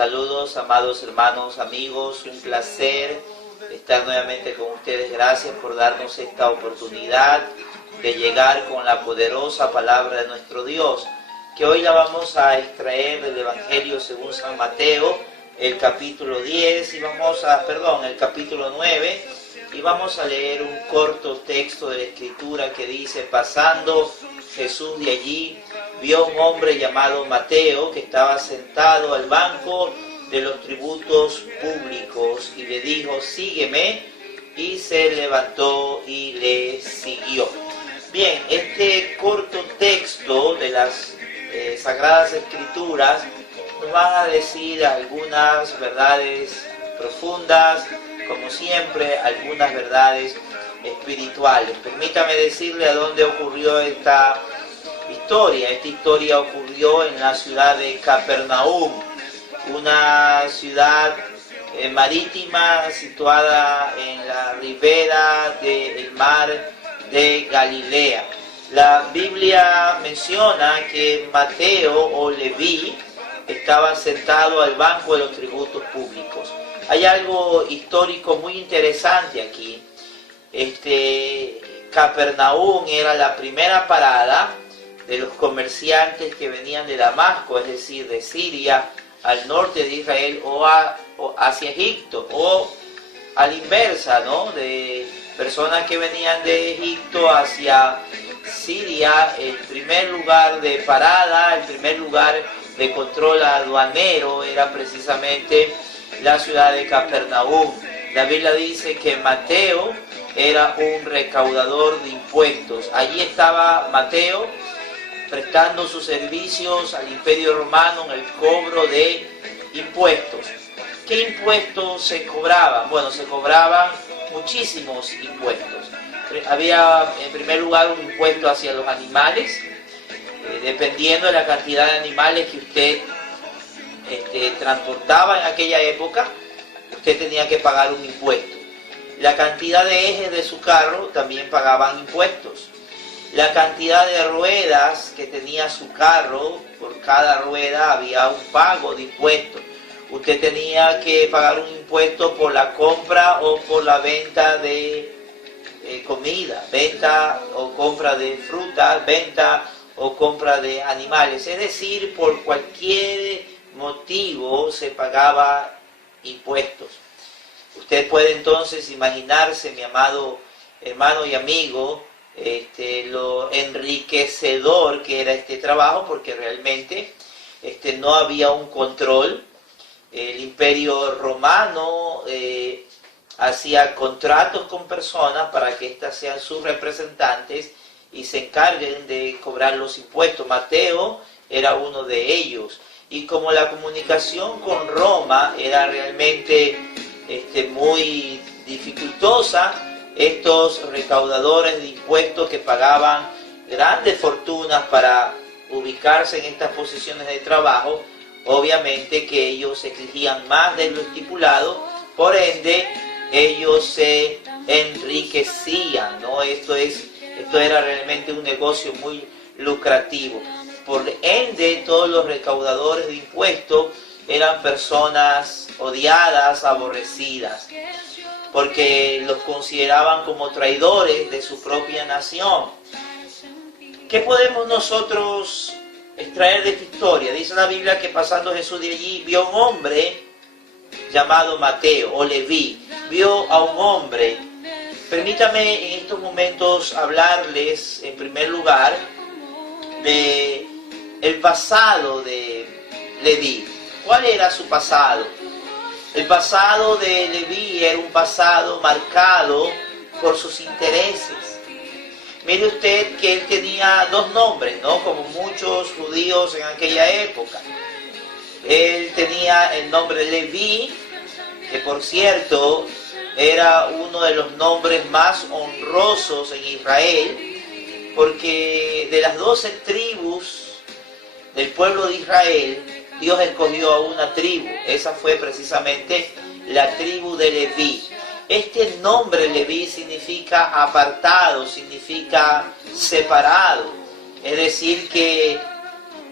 Saludos, amados hermanos, amigos, un placer estar nuevamente con ustedes. Gracias por darnos esta oportunidad de llegar con la poderosa palabra de nuestro Dios, que hoy la vamos a extraer del Evangelio según San Mateo, el capítulo 10, el capítulo 9, y vamos a leer un corto texto de la Escritura que dice: pasando Jesús de allí, vio a un hombre llamado Mateo que estaba sentado al banco de los tributos públicos y le dijo: sígueme, y se levantó y le siguió. Bien, este corto texto de las Sagradas Escrituras nos van a decir algunas verdades profundas, como siempre, algunas verdades espirituales. Permítame decirle a dónde ocurrió esta historia. Esta historia ocurrió en la ciudad de Capernaum, una ciudad marítima situada en la ribera del mar de Galilea. La Biblia menciona que Mateo o Leví estaba sentado al banco de los tributos públicos. Hay algo histórico muy interesante aquí. Capernaum era la primera parada de los comerciantes que venían de Damasco, es decir, de Siria, al norte de Israel o hacia Egipto, o a la inversa, ¿no? De personas que venían de Egipto hacia Siria. El primer lugar de parada, el primer lugar de control aduanero era precisamente la ciudad de Capernaum. La Biblia dice que Mateo era un recaudador de impuestos. Allí estaba Mateo prestando sus servicios al Imperio Romano en el cobro de impuestos. ¿Qué impuestos se cobraban? Bueno, se cobraban muchísimos impuestos. Había en primer lugar un impuesto hacia los animales. Dependiendo de la cantidad de animales que usted transportaba en aquella época, usted tenía que pagar un impuesto. La cantidad de ejes de su carro también pagaban impuestos. La cantidad de ruedas que tenía su carro, por cada rueda había un pago de impuestos. Usted tenía que pagar un impuesto por la compra o por la venta de comida, venta o compra de frutas, venta o compra de animales. Es decir, por cualquier motivo se pagaba impuestos. Usted puede entonces imaginarse, mi amado hermano y amigo, lo enriquecedor que era este trabajo, porque realmente no había un control. El Imperio Romano hacía contratos con personas para que éstas sean sus representantes y se encarguen de cobrar los impuestos. Mateo era uno de ellos. Y como la comunicación con Roma era realmente muy dificultosa, estos recaudadores de impuestos que pagaban grandes fortunas para ubicarse en estas posiciones de trabajo, obviamente que ellos exigían más de lo estipulado, por ende ellos se enriquecían, ¿no? Esto era realmente un negocio muy lucrativo. Por ende, todos los recaudadores de impuestos eran personas odiadas, aborrecidas, porque los consideraban como traidores de su propia nación. ¿Qué podemos nosotros extraer de esta historia? Dice la Biblia que pasando Jesús de allí, vio a un hombre llamado Mateo o Leví. Vio a un hombre. Permítame en estos momentos hablarles en primer lugar de el pasado de Leví. ¿Cuál era su pasado? El pasado de Leví era un pasado marcado por sus intereses. Mire usted que él tenía dos nombres, ¿no? Como muchos judíos en aquella época. Él tenía el nombre Leví, que por cierto era uno de los nombres más honrosos en Israel, porque de las 12 tribus del pueblo de Israel, Dios escogió a una tribu. Esa fue precisamente la tribu de Leví. Este nombre Leví significa apartado, significa separado. Es decir que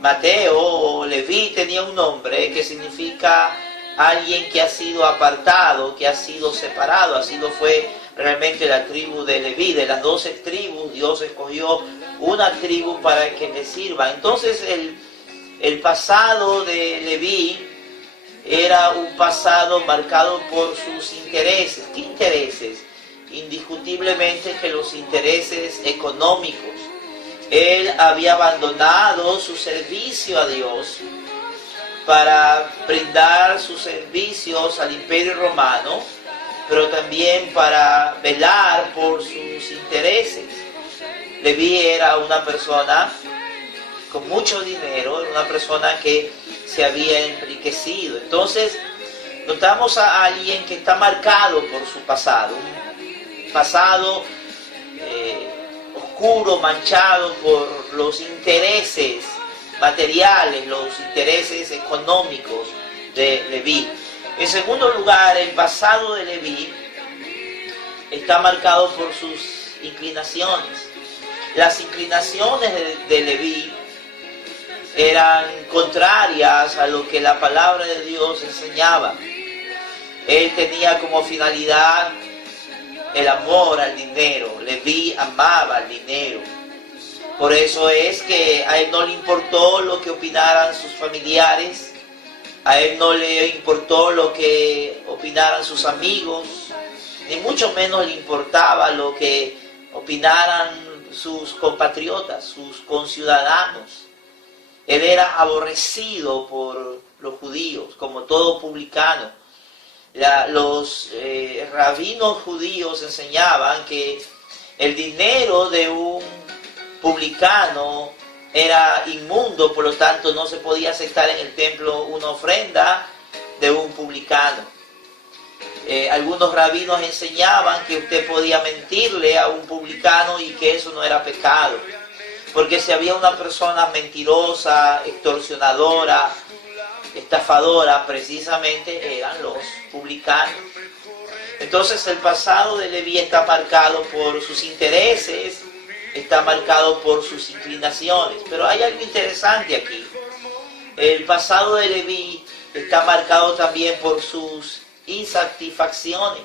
Mateo o Leví tenía un nombre que significa alguien que ha sido apartado, que ha sido separado. Fue realmente la tribu de Leví. De las 12 tribus, Dios escogió una tribu para que le sirva. Entonces el pasado de Leví era un pasado marcado por sus intereses. ¿Qué intereses? Indiscutiblemente que los intereses económicos. Él había abandonado su servicio a Dios para brindar sus servicios al Imperio Romano, pero también para velar por sus intereses. Leví era una persona con mucho dinero, era una persona que se había enriquecido. Entonces, notamos a alguien que está marcado por su pasado, un pasado oscuro, manchado por los intereses materiales, los intereses económicos de Leví. En segundo lugar, el pasado de Leví está marcado por sus inclinaciones. Las inclinaciones de Leví eran contrarias a lo que la palabra de Dios enseñaba. Él tenía como finalidad el amor al dinero. Leví amaba el dinero. Por eso es que a él no le importó lo que opinaran sus familiares, a él no le importó lo que opinaran sus amigos, ni mucho menos le importaba lo que opinaran sus compatriotas, sus conciudadanos. Él era aborrecido por los judíos, como todo publicano. Los rabinos judíos enseñaban que el dinero de un publicano era inmundo, por lo tanto no se podía aceptar en el templo una ofrenda de un publicano. Algunos rabinos enseñaban que usted podía mentirle a un publicano y que eso no era pecado, porque si había una persona mentirosa, extorsionadora, estafadora, precisamente eran los publicanos. Entonces el pasado de Leví está marcado por sus intereses, está marcado por sus inclinaciones. Pero hay algo interesante aquí. El pasado de Leví está marcado también por sus insatisfacciones.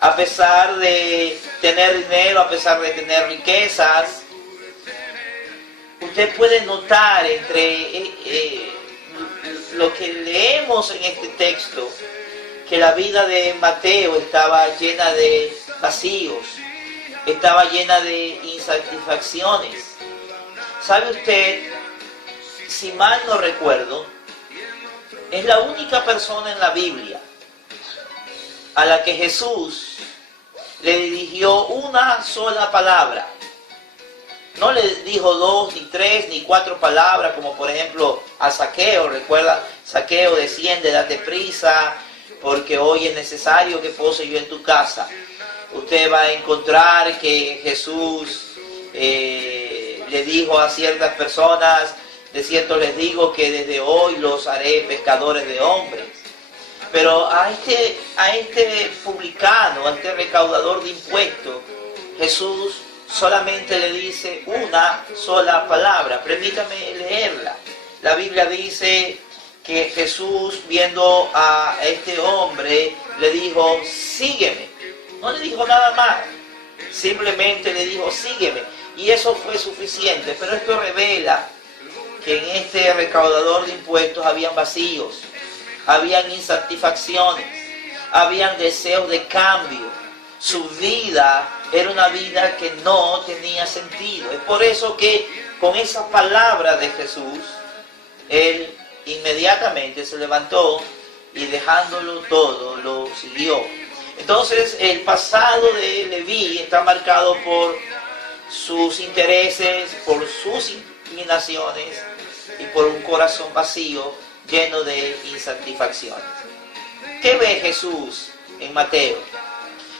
A pesar de tener dinero, a pesar de tener riquezas, usted puede notar entre lo que leemos en este texto, que la vida de Mateo estaba llena de vacíos, estaba llena de insatisfacciones. ¿Sabe usted? Si mal no recuerdo, es la única persona en la Biblia a la que Jesús le dirigió una sola palabra. No le dijo 2, ni 3, ni 4 palabras, como por ejemplo a Zaqueo. Recuerda, Zaqueo, desciende, date prisa, porque hoy es necesario que pose yo en tu casa. Usted va a encontrar que Jesús le dijo a ciertas personas, de cierto les digo que desde hoy los haré pescadores de hombres. Pero a este publicano, a este recaudador de impuestos, Jesús solamente le dice una sola palabra. Permítame leerla. La Biblia dice que Jesús, viendo a este hombre, le dijo, sígueme. No le dijo nada más, simplemente le dijo, sígueme. Y eso fue suficiente. Pero esto revela que en este recaudador de impuestos habían vacíos, habían insatisfacciones, habían deseos de cambio. Su vida era una vida que no tenía sentido. Es por eso que con esa palabra de Jesús, él inmediatamente se levantó y dejándolo todo, lo siguió. Entonces el pasado de Leví está marcado por sus intereses, por sus inclinaciones y por un corazón vacío lleno de insatisfacciones. ¿Qué ve Jesús en Mateo?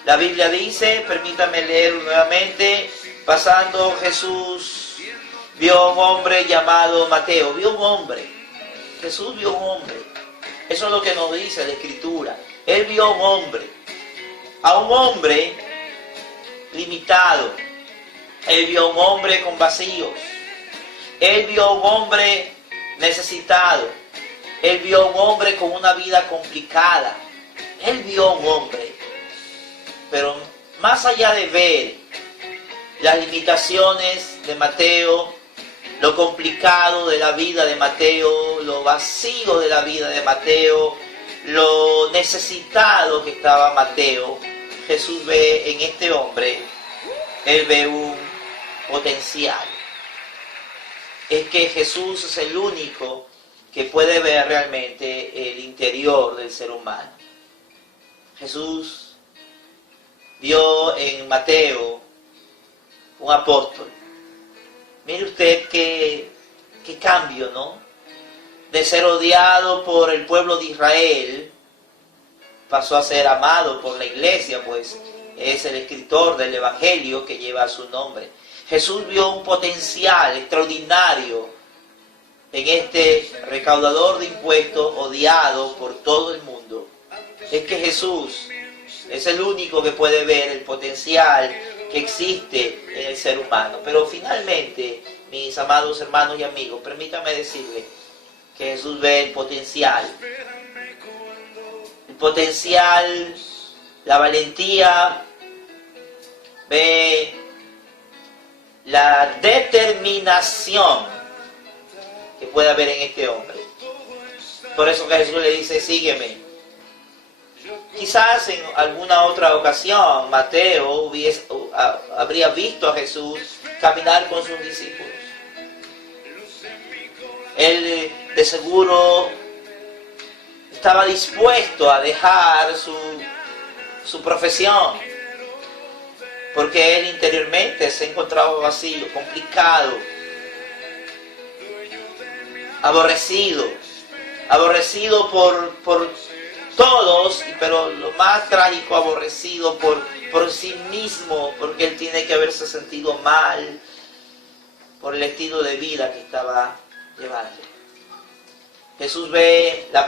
La Biblia dice, permítame leer nuevamente, pasando Jesús vio a un hombre llamado Mateo, vio un hombre, Jesús vio un hombre, eso es lo que nos dice la Escritura, él vio a un hombre limitado, él vio a un hombre con vacíos, él vio a un hombre necesitado. Él vio a un hombre con una vida complicada. Él vio a un hombre. Pero más allá de ver las limitaciones de Mateo, lo complicado de la vida de Mateo, lo vacío de la vida de Mateo, lo necesitado que estaba Mateo, Jesús ve en este hombre, Él ve un potencial. Es que Jesús es el único que puede ver realmente el interior del ser humano. Jesús vio en Mateo un apóstol. Mire usted qué cambio, ¿no? De ser odiado por el pueblo de Israel, pasó a ser amado por la iglesia, pues es el escritor del Evangelio que lleva su nombre. Jesús vio un potencial extraordinario en este recaudador de impuestos odiado por todo el mundo. Es que Jesús es el único que puede ver el potencial que existe en el ser humano. Pero finalmente, mis amados hermanos y amigos, permítanme decirles que Jesús ve el potencial, la valentía, ve la determinación que puede haber en este hombre. Por eso que Jesús le dice, sígueme. Quizás en alguna otra ocasión Mateo habría visto a Jesús caminar con sus discípulos. Él de seguro estaba dispuesto a dejar su profesión, porque él interiormente se encontraba vacío, complicado, aborrecido por todos, pero lo más trágico, aborrecido por sí mismo, porque él tiene que haberse sentido mal por el estilo de vida que estaba llevando. Jesús ve el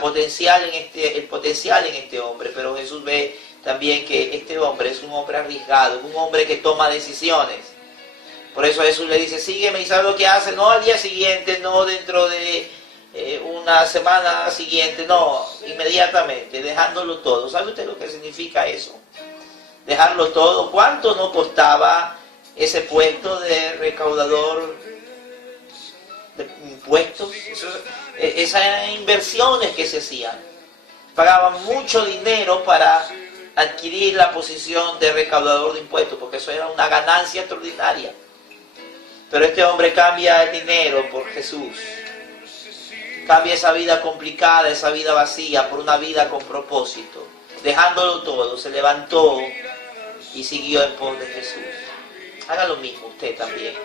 potencial en este hombre, pero Jesús ve también que este hombre es un hombre arriesgado, un hombre que toma decisiones. Por eso Jesús le dice, sígueme, y ¿sabe lo que hace? No al día siguiente, no dentro de una semana siguiente, no, inmediatamente, dejándolo todo. ¿Sabe usted lo que significa eso? Dejarlo todo. ¿Cuánto no costaba ese puesto de recaudador de impuestos? Esas inversiones que se hacían. Pagaban mucho dinero para adquirir la posición de recaudador de impuestos, porque eso era una ganancia extraordinaria. Pero este hombre cambia el dinero por Jesús. Cambia esa vida complicada, esa vida vacía, por una vida con propósito. Dejándolo todo, se levantó y siguió en pos de Jesús. Haga lo mismo usted también.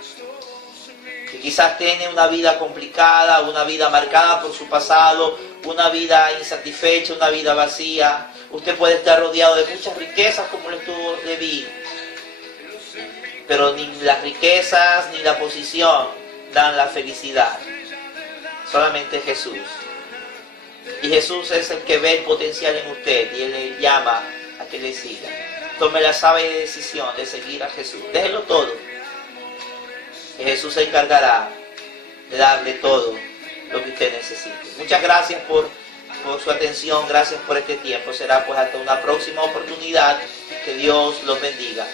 Que quizás tiene una vida complicada, una vida marcada por su pasado, una vida insatisfecha, una vida vacía. Usted puede estar rodeado de muchas riquezas como lo estuvo Leví, pero ni las riquezas ni la posición dan la felicidad. Solamente Jesús. Y Jesús es el que ve el potencial en usted y Él le llama a que le siga. Tome la sabia decisión de seguir a Jesús. Déjelo todo. Que Jesús se encargará de darle todo lo que usted necesite. Muchas gracias por su atención. Gracias por este tiempo. Será pues hasta una próxima oportunidad. Que Dios los bendiga.